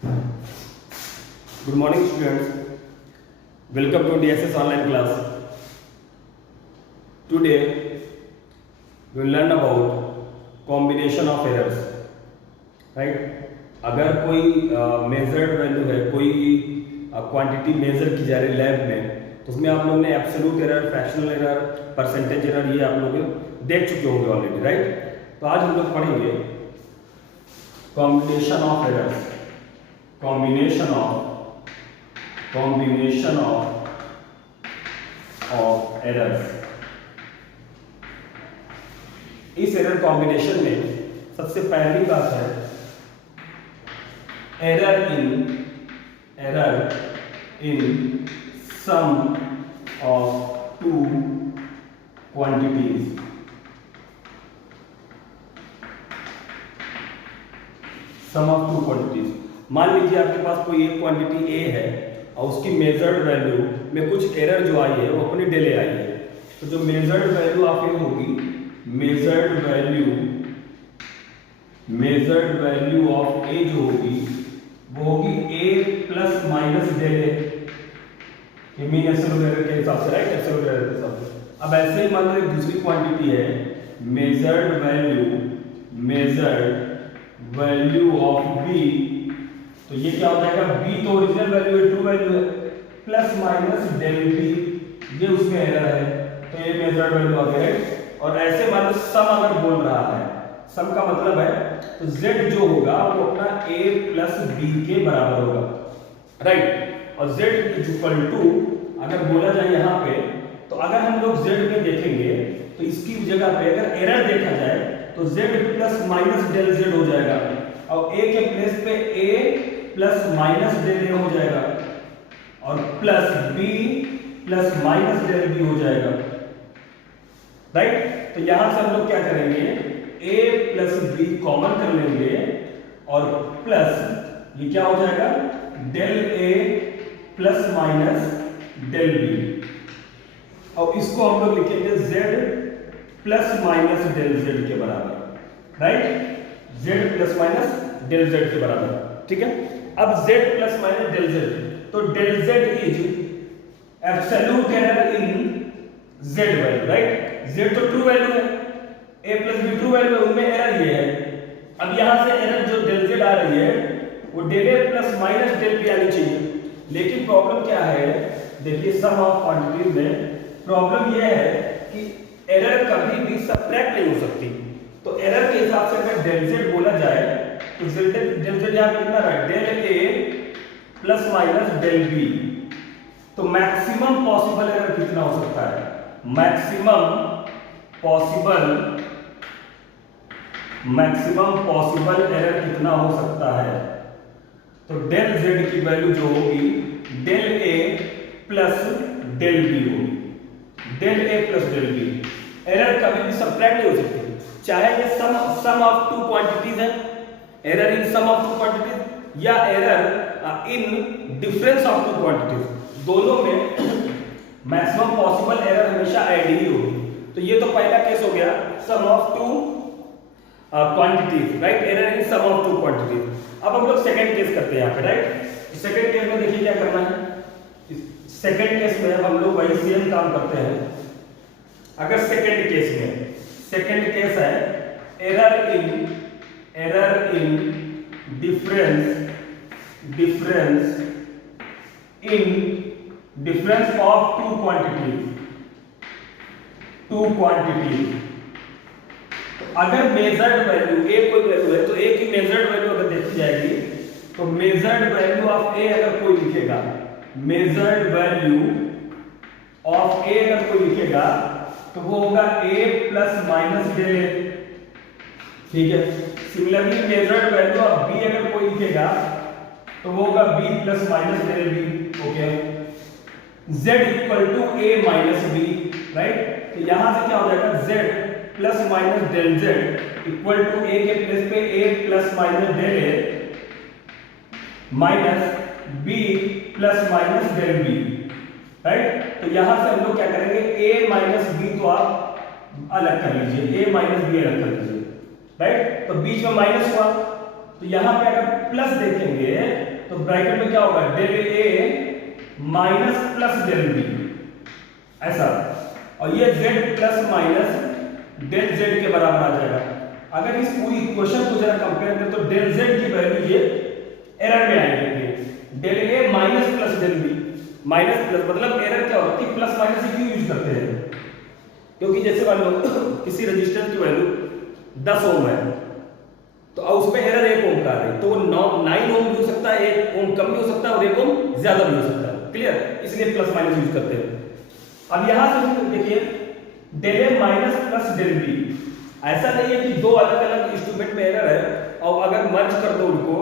Good morning, students. Welcome to DSS online class. Today we will learn about combination of errors. Right? अगर कोई measured value है, कोई quantity major की जा रही लैब में, तो उसमें आप लोगों ने absolute error, fractional error, percentage error ये आप लोग देख चुके होंगे ऑलरेडी, राइट? तो आज हम लोग पढ़ेंगे combination of errors, combination of errors. इस एरर कॉम्बिनेशन में सबसे पहली बात है error in sum of two quantities. Sum of two quantities. मान लीजिए आपके पास कोई एक क्वांटिटी ए है और उसकी मेजर्ड वैल्यू में कुछ एरर जो आई है वो अपनी डिले आई है. तो जो मेजर्ड वैल्यू आपकी होगी, मेजर्ड वैल्यू ऑफ ए जो होगी वो होगी ए प्लस माइनस डिले. ये मीन एब्सोल्यूट एरर के हिसाब से, राइट? एब्सोल्यूट एरर के हिसाब से. अब ऐसे ही मान लो एक दूसरी क्वांटिटी है मेजर्ड वैल्यू ऑफ बी. तो ये क्या हो जाएगा? b तो ओरिजिनल वैल्यू है, ट्रू वैल्यू है, प्लस माइनस डेल b ये उसमें एरर है. तो ये मेजर्ड वैल्यू आ गया. और ऐसे मान लो सम अगर बोल रहा है, सम का मतलब है तो z जो होगा वो अपना a प्लस b के बराबर होगा, राइट? और z इज इक्वल टू अगर बोला जाए यहाँ पे, तो अगर हम लोग z में देखेंगे तो इसकी जगह पे अगर एरर देखा जाए तो z plus minus del z हो जाएगा और a के प्लेस पे a plus minus del a हो जाएगा और plus b plus minus del b हो जाएगा, राइट? तो यहां से हम लोग क्या करेंगे, a प्लस b कॉमन कर लेंगे और प्लस ये क्या हो जाएगा, del a plus minus del b. और इसको हम लोग लिखेंगे z plus minus del z के बराबर, right? z plus minus del z के बराबर, ठीक है? अब z plus minus del z, तो del z is absolute error in z value, right? z तो ट्रू वैल्यू है, a plus b true value है, उनमें एरर ये है. अब यहां से एरर जो डेल z आ रही है वो del a plus minus del b आनी चाहिए. लेकिन प्रॉब्लम क्या है, देखिए सम ऑफ क्वांटिटीज में प्रॉब्लम ये है कि एरर कभी भी सब्ट्रैक्ट नहीं हो सकती. तो एरर के हिसाब से अगर डेल z बोला जाए तो डेल z यहां कितना रहा, del a plus minus del b. तो मैक्सिमम पॉसिबल एरर कितना हो सकता है, मैक्सिमम पॉसिबल एरर कितना हो सकता है? तो डेल z की वैल्यू जो होगी del a plus del b होगी, del a plus del b. Error कभी भी सब्ट्रैक्ट नहीं हो सकती, चाहे ये सम ऑफ टू क्वांटिटीज है, error in sum of two quantities या error in difference of two quantities, दोनों में मैक्सिमम पॉसिबल एरर हमेशा ऐड ही होगी. तो ये तो पहला केस हो गया sum of two quantities, right? Error in sum of two quantities. अब हम लोग सेकंड केस करते हैं यहाँ पे, राइट? सेकंड केस में देखिए क्या करना है. सेकंड केस में हम लोग वही सेम काम करते हैं. अगर सेकंड केस है error in difference of two quantities. अगर मेजर्ड वैल्यू a कोई वैल्यू है तो a की मेजर्ड वैल्यू अगर देखी जाएगी तो मेजर्ड वैल्यू ऑफ a अगर कोई लिखेगा, मेजर्ड वैल्यू ऑफ a अगर कोई लिखेगा तो वो होगा a plus minus del a, ठीक है? Similarly measured value of b अगर कोई लिखेगा तो वो होगा b plus minus del b. Okay, z equal to a minus b, right? तो यहां से क्या हो जाएगा, z plus minus del z equal to a के प्लेस पे a plus minus del a minus b plus minus del b, right? तो यहां से हम लोग क्या करेंगे, a माइनस b तो आप अलग कर लीजिए, a माइनस b अलग कर लीजिए, राइट? तो बीच में माइनस हुआ, तो यहां पे अगर प्लस देखेंगे तो ब्रैकेट में क्या होगा, डेल ए माइनस प्लस डेल बी, ऐसा। और ये z plus minus del z के बराबर आ जाएगा। अगर इस पूरी इक्वेशन को जरा कंपेयर करें तो डेल z की वैल्यू ये एरर में आएगी, डेल ए minus plus del B, minus plus मतलब एरर क्या होती है, प्लस माइनस ही क्यों यूज करते हैं, क्योंकि जैसे मान लो किसी रजिस्टर की वैल्यू 10 ओम है तो उसमें एरर 1 ओम का आ रही है, तो वो 9 ओम भी हो सकता है, 1 ओम कम भी हो सकता है और 1 ओम ज्यादा भी हो सकता है, क्लियर, इसलिए प्लस माइनस यूज करते हैं। अब यहां से देखिए del A minus plus del b, ऐसा नहीं है कि दो अलग अलग इंस्ट्रूमेंट में एरर है और अगर मर्ज कर दो उनको,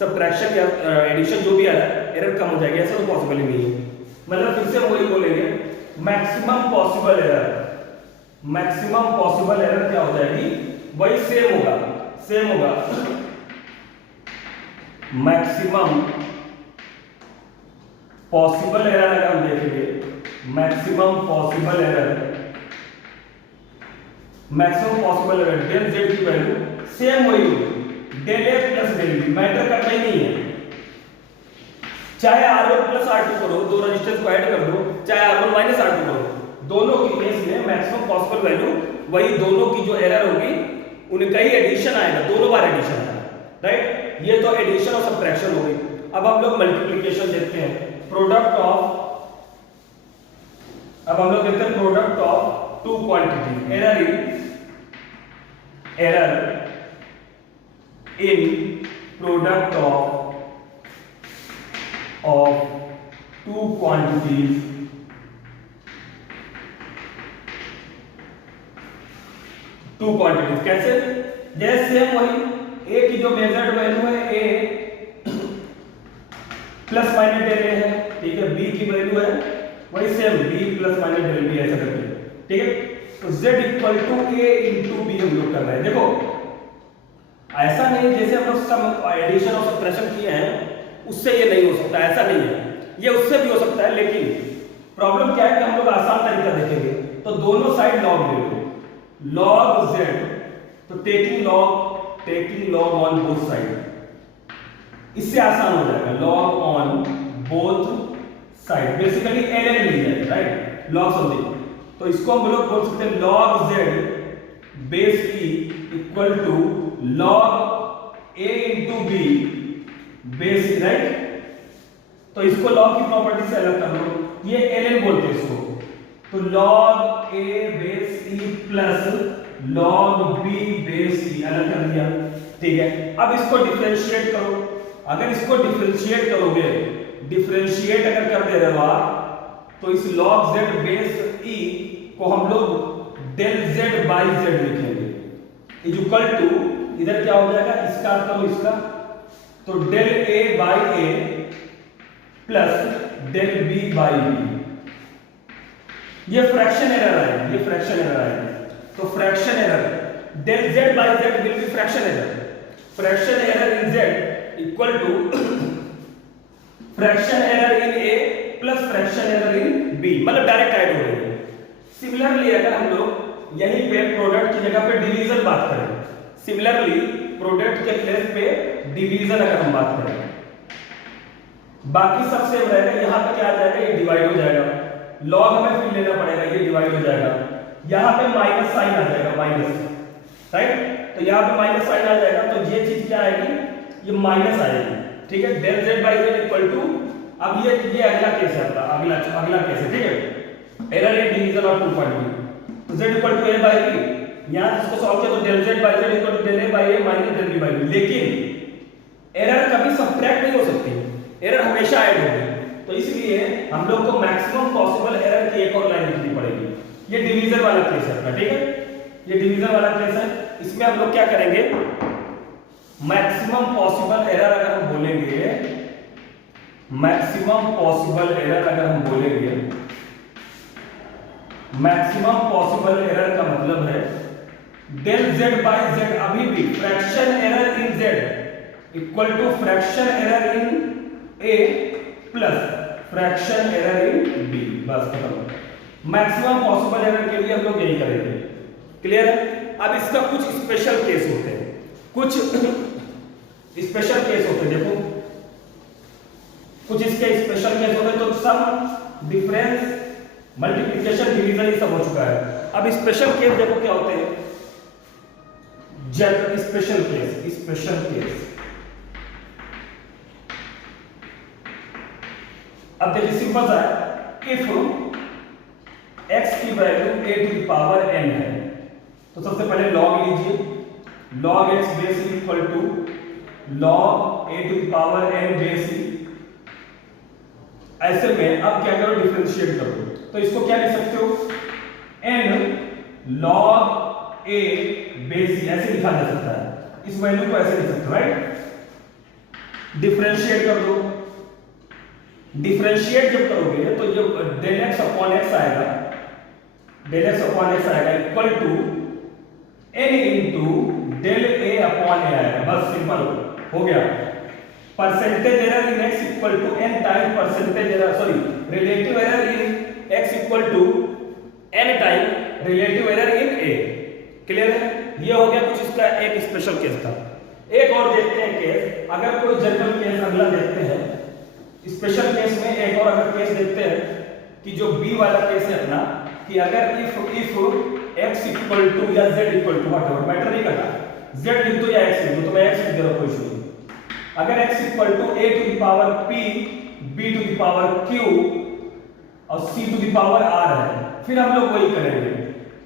सब्ट्रैक्शन या एडिशन जो भी आ रहा है, एरर कम हो जाएगी, ऐसा तो पॉसिबल ही नहीं है। मतलब फिर से वही बोलेंगे, maximum possible error, maximum possible error क्या हो जाएगी, वही सेम होगा, सेम होगा। मैक्सिमम पॉसिबल एरर अगर हम देखेंगे, maximum possible error, maximum possible error del z की वैल्यू सेम वही होगी, del a plus del b, matter करना ही नहीं है, चाहे r1 प्लस r2 करो, दो रजिस्टर्स को ऐड कर दो, चाहे r1 माइनस r2 करो, दोनों की केस में मैक्सिमम पॉसिबल वैल्यू वही, दोनों की जो एरर होगी उनका ही एडिशन आएगा, दोनों बार एडिशन आएगा, राइट। ये तो एडिशन और सब्ट्रैक्शन हो गई। अब हम लोग मल्टीप्लिकेशन देखते हैं, प्रोडक्ट ऑफ, अब हम लोग देखते हैं product of two quantity, error in product of two quantities कैसे, जैसे सेम वही ए की जो मेजर्ड वैल्यू है a plus minus del a है, ठीक है, बी की वैल्यू है वही same b plus minus del b, ऐसा करके, ठीक है। तो z equal to a into b हम लोग कर रहे हैं। देखो ऐसा नहीं जैसे हम लोग सम एडिशन और सब्ट्रैक्शन किए हैं उससे ये नहीं हो सकता, ऐसा नहीं है, ये उससे भी हो सकता है, लेकिन प्रॉब्लम क्या है कि हम लोग आसान तरीका देखेंगे, तो दोनों साइड लॉग ले लो, लॉग z, तो taking log on both side, इससे आसान हो जाएगा, log on both side, basically ln मिल जाएगा, राइट, लॉग समथिंग। तो इसको हम लोग बोल सकते हैं log z base e equal to log a into b base e, right. तो इसको लॉग की प्रॉपर्टी से अलग कर लो, ये ln बोलते हैं इसको, तो log a base e plus log b base e अलग कर दिया, ठीक है। अब इसको डिफरेंशिएट करो, अगर इसको डिफरेंशिएट करोगे, डिफरेंशिएट अगर कर दे रहे हो आप, तो इस log z बेस e को हम लोग डेल z बाई z लिखेंगे, इज इक्वल टू, इधर क्या हो जाएगा, इसका करो इसका, तो del a by a plus del b by b, ये फ्रैक्शन एरर आएगा, ये फ्रैक्शन एरर आएगा। तो fraction error del z by z will be fraction error in z equal to fraction error in a plus fraction error in b, मतलब direct add हो रही है। Similarly अगर हम लोग यहीं पे प्रोडक्ट की जगह पे डिवीजन बात करें, सिमिलरली प्रोडक्ट के प्लेस पे डिवीजन अगर हम बात करें, बाकी सब सेम रहेगा, यहां पे क्या आ जाएगा, ये डिवाइड हो जाएगा, लॉग हमें फिर लेना पड़ेगा, ये डिवाइड हो जाएगा, यहां पे माइनस साइन आ जाएगा, माइनस, राइट, तो यहां पे माइनस साइन आ जाएगा, तो ये चीज क्या आएगी, ये माइनस आएगी, ठीक है, del z by z equal to, अब ये अगला केस है अपना, अगला केस है, ठीक है, error in division of two quantity, तो z equal to a by b, यहां इसको सॉल्व किया तो del z by z equal to del a by a minus del b by b, लेकिन एरर कभी सब्ट्रैक्ट नहीं हो सकती, एरर हमेशा ऐड होगी, तो इसलिए हम लोग को मैक्सिमम पॉसिबल एरर की एक और लाइन लिखनी पड़ेगी। ये डिवीजन वाला केस है, ठीक है, ये डिवीजन वाला केस है, इसमें हम लोग क्या करेंगे, मैक्सिमम पॉसिबल एरर अगर हम बोलेंगे, मैक्सिमम पॉसिबल एरर अगर हम बोलेंगे, मैक्सिमम पॉसिबल एरर का मतलब है डेल z बाई z, अभी भी fraction error in z equal to fraction error in a plus fraction error in b, बस खत्म। मैक्सिमम पॉसिबल एरर के लिए हम लोग यही करेंगे, क्लियर है। अब इसका कुछ स्पेशल केस होते हैं, कुछ स्पेशल केस होते हैं, देखो कुछ इसके स्पेशल केस हो गए, तो सम, डिफरेंस, मल्टीप्लिकेशन, डिवीजन ये सब हो चुका है। अब स्पेशल केस देखो क्या होते हैं, general special case, special case. अब देखिए सिंपल सा है, इफ x की वैल्यू a to the power n है, तो सबसे पहले log लीजिए, log x base equal to log a to the power n base. ऐसे में अब क्या करो, डिफरेंशिएट करो, तो इसको क्या लिख सकते हो, n log a बेस ऐसे लिखा जा सकता है, इस वैल्यू को ऐसे लिख सकते हो, राइट। डिफरेंशिएट कर दो, डिफरेंशिएट जब करोगे तो जो डेल एक्स अपॉन एक्स आएगा, डेल एक्स अपॉन एक्स आएगा equal to n into del A upon A आएगा, बस सिंपल हो गया। Percentage error in x equal to n time percentage error, sorry relative error in x equal to n time relative error in a। Clear है, ये हो गया कुछ इसका एक स्पेशल केस था। एक और देखते हैं केस, अगर कोई जनरल केस अगला देखते हैं, स्पेशल केस में एक और अगर केस देखते हैं कि जो b वाला केस है अपना, कि अगर इफ x इक्वल टू या z equal to whatever matter नहीं करता, z लिख दो या x लिख दो, तो मैं x लिख दे रहा हूं, कोई इशू नहीं। अगर x equal to a to the power p, b to the power q और c to the power r है, फिर हम लोग वही करेंगे,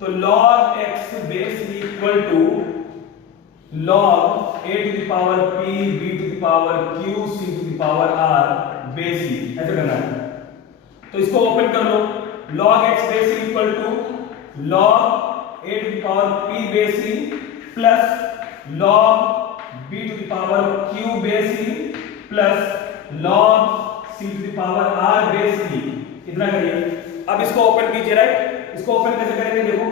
तो log x base equal to log a to the power p, b to the power q, c to the power r base ही, ऐसे करना है। तो इसको ओपन कर लो, log x base equal to log a to the power p base ही plus log b to the power q base ही plus log c to the power r base ही, इतना करिए। अब इसको ओपन कीजिए, राइट। इसको ओपन कैसे करेंगे, देखो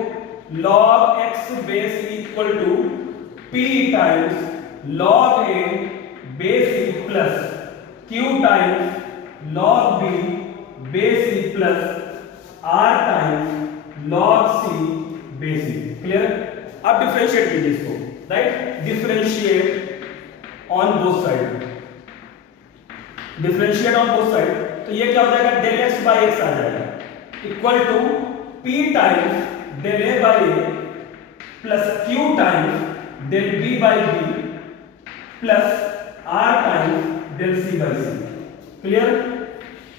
log x base equal to p times log a base ही plus q times log b base ही plus r times log c base ही। क्लियर। अब डिफरेंशिएट कीजिए इसको, right. Differentiate on both side, differentiate on both side, तो ये क्या हो जाएगा, डेल x बाई एक्स आ जाएगा equal to p times del a by a plus q times del b by b plus r times del c by c। Clear.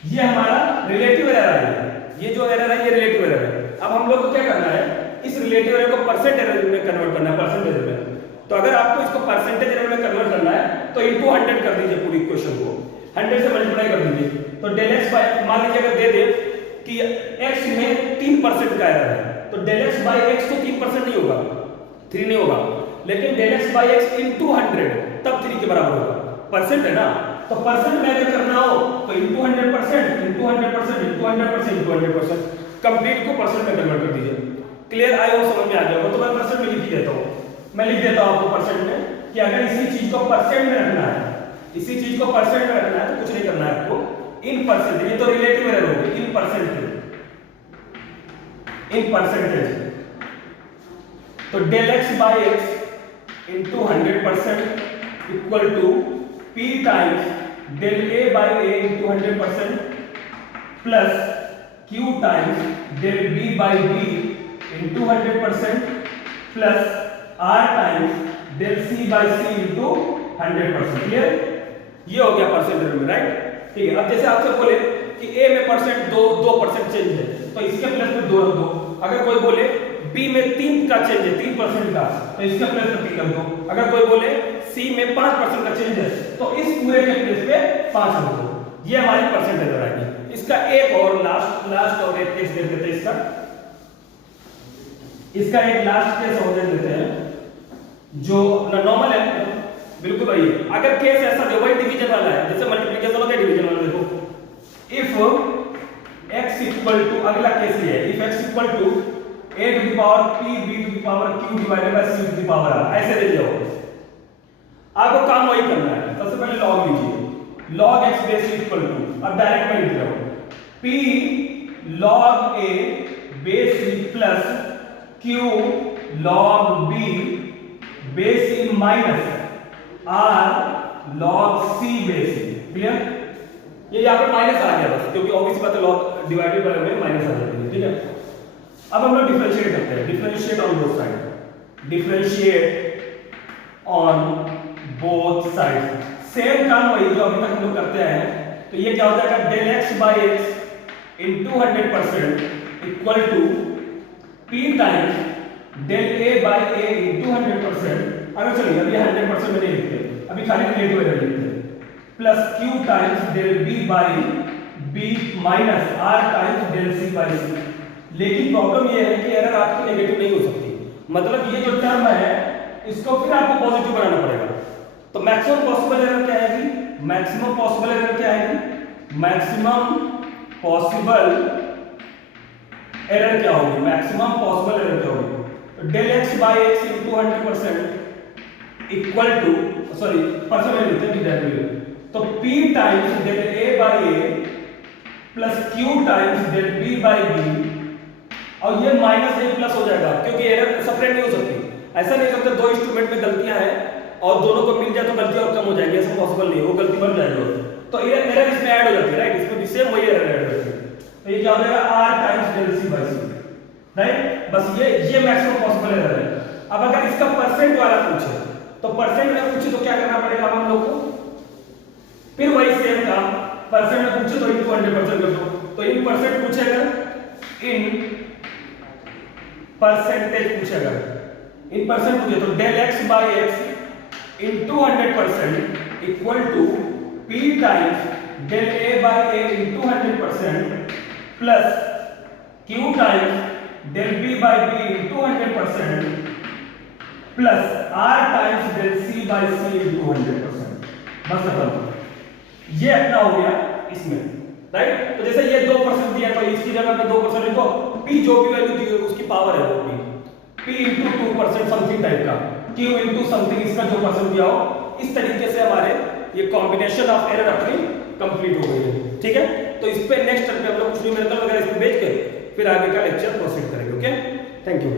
ये हमारा relative error है, ये जो एरर है ये रिलेटिव एरर है। अब हम लोग को क्या करना है, इस रिलेटिव एरर को परसेंट एरर में कन्वर्ट करना है, परसेंटेज एरर में। तो अगर आपको इसको परसेंटेज एरर में कन्वर्ट करना है तो इनटू 100 कर दीजिए, पूरी इक्वेशन को 100 से मल्टीप्लाई कर दीजिए। तो डेल x बाय, मान लीजिए अगर दे दे कि x में 3% का एरर है, तो डेल x बाय x तो 3% नहीं होगा, 3 नहीं होगा, लेकिन del x by x into 100 तब 3 के बराबर होगा। परसेंट है ना, तो परसेंट में अगर करना हो तो into 100%, into 100%, into 100%, into 100%, complete को परसेंट में कन्वर्ट कर दीजिए। क्लियर, आई हो, समझ में आ गया होगा। तो मैं परसेंट में लिख देता हूं, मैं लिख देता हूं आपको परसेंट में कि अगर इसी चीज को परसेंट में रखना है, इसी चीज को परसेंट में रखना है तो कुछ नहीं करना है आपको, इन परसेंटेज, ये तो रिलेटिव एरर होगी, इन परसेंटेज, इन परसेंटेज। तो del x by x into 100% equal to p times del a by a into 100% plus q times del b by b into 100% plus r times del c by c into 100%। Clear, ये हो गया percentage में, right. ठीक है। अब जैसे आपसे बोले कि a में परसेंट 2% चेंज है, तो इसके प्लस में 2 रख दो। अगर कोई बोले b में 3 का चेंज है, 3% का, तो इसके प्लस में 3 रख दो। अगर कोई बोले c में 5% का चेंज है, तो इस पूरे के प्लस पे 5 रख दो। ये हमारी परसेंटेज आएगी। इसका एक और लास्ट और एक केस देख लेते हैं। इसका एक लास्ट केस और देख लेते हैं, जो नॉर्मल है, बिल्कुल भाई। अगर केस ऐसा जो वही डिवीजन वाला है, जैसे मल्टीप्लिकेशन होता है डिवीजन वाला, देखो इफ x इक्वल टू, अगला केस ये है, if x equal to a to the power p b to the power q divided by c to the power r, ऐसे ले जाओ। आपको काम वही करना है। सबसे पहले log लीजिए, log x base equal to, अब डायरेक्ट में लिख रहा हूं, p log a base plus q log b base minus r log c base. Clear, ये यहाँ पे माइनस आ गया बस, क्योंकि ऑब्वियस बात है लॉग डिवाइडेड बाय में माइनस आ जाती है, ठीक है। अब हम लोग डिफरेंशिएट करते हैं, differentiate on both side, differentiate on both side. Same काम वही जो अभी तक हम लोग करते हैं। तो ये क्या हो जाएगा, del x by x into 100% equal to p times del a by a into 100%। अगर चलिए अभी 100% में नहीं लिखते, अभी खाली रिलेटिव एरर लिखते हैं, plus Q times del B by B minus R times del C by C. लेकिन प्रॉब्लम ये है कि एरर आपकी नेगेटिव नहीं हो सकती, मतलब ये जो टर्म है इसको फिर आपको पॉजिटिव बनाना पड़ेगा। तो मैक्सिमम पॉसिबल एरर क्या आएगी, मैक्सिमम पॉसिबल एरर क्या आएगी, मैक्सिमम पॉसिबल एरर क्या होगी, मैक्सिमम पॉसिबल एरर क्या होगी, del x by x into 100% equal to, sorry percent में लिखते हैं डेल, तो p times del a by a plus q times del b by b, और ये माइनस एक प्लस हो जाएगा क्योंकि एरर सेपरेट नहीं हो सकती। ऐसा नहीं हो सकता दो इंस्ट्रूमेंट में गलतियां हैं और दोनों को मिल जाए तो गलती और कम हो जाएगी, ऐसा पॉसिबल नहीं है, वो गलती बन जाएगी। तो एरर इसमें ऐड हो जाती है, राइट, इसमें भी सेम वही एरर ऐड होती है। तो ये क्या हो जाएगा r times del c by c, right. बस ये मैक्सिमम पॉसिबल एरर है। अब अगर इसका परसेंट वाला पूछे तो परसेंट में पूछे तो क्या करना पड़ेगा हम लोग को, फिर वही सेम काम, परसेंट में पूछे तो इनटू 100% कर दो। तो इन परसेंट पूछेगा, इन परसेंटेज पूछेगा, इन परसेंट पूछे तो del x by x into 100% equal to p times del a by a into 100% plus Q times del B by b into 100% plus r times del C by c into 100%। बस खत्म, ये अपना हो गया इसमें, right. तो जैसे ये 2% दिया तो इसकी जगह पे 2% लिखो, p जो भी वैल्यू दी है उसकी पावर है वो p इंटू 2% समथिंग टाइप का, q इंटू समथिंग इसका जो परसेंट दिया हो। इस तरीके से हमारे ये कॉम्बिनेशन ऑफ एरर अपनी कंप्लीट हो गई है, ठीक है। तो इस पे नेक्स्ट स्टेप पे हम लोग कुछ न्यूमेरिकल वगैरह इसमें भेज के फिर आगे का लेक्चर प्रोसीड करेंगे। Okay, thank you.